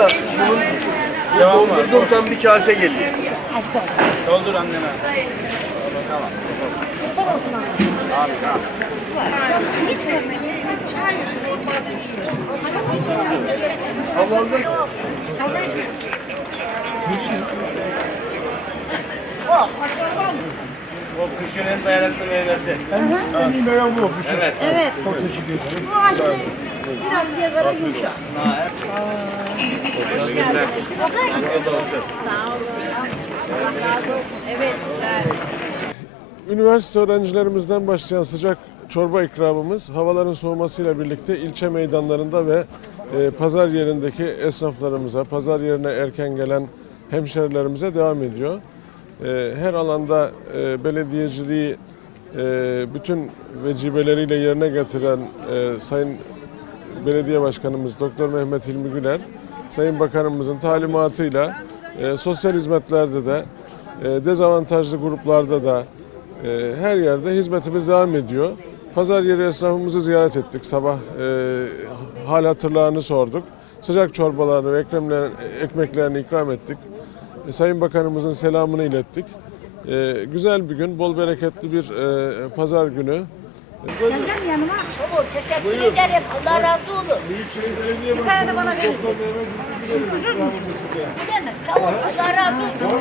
Ana bunun doldurdum tam bir kase geliyor. Doldur anneme. Bakalım. Abi tamam. Havaldır. En dayanıklı meyvesi. En beğen bu. Evet. Evet. Çok teşekkür ederim. Bu ağaçta biraz böyle yumuşak. Afiyet olsun. Sağ olun. Evet. Üniversite öğrencilerimizden başlayan sıcak çorba ikramımız havaların soğumasıyla birlikte ilçe meydanlarında ve e, pazar yerindeki esnaflarımıza, pazar yerine erken gelen hemşerilerimize devam ediyor. E, her alanda e, belediyeciliği e, bütün vecibeleriyle yerine getiren e, Sayın Belediye Başkanımız Doktor Mehmet Hilmi Güler, Sayın Bakanımızın talimatıyla sosyal hizmetlerde de, dezavantajlı gruplarda da, her yerde hizmetimiz devam ediyor. Pazar yeri esnafımızı ziyaret ettik. Sabah e, hal hatırlarını sorduk. Sıcak çorbalarını, ve eklemlerini, ekmeklerini ikram ettik. E, Sayın Bakanımızın selamını ilettik. E, güzel bir gün, bol bereketli bir e, pazar günü. Geleceğim yanıma. Baba, teşekkür ederim. Allah razı olsun. Bir tane de bana verin. Bu demek. Tamam, Allah razı olsun.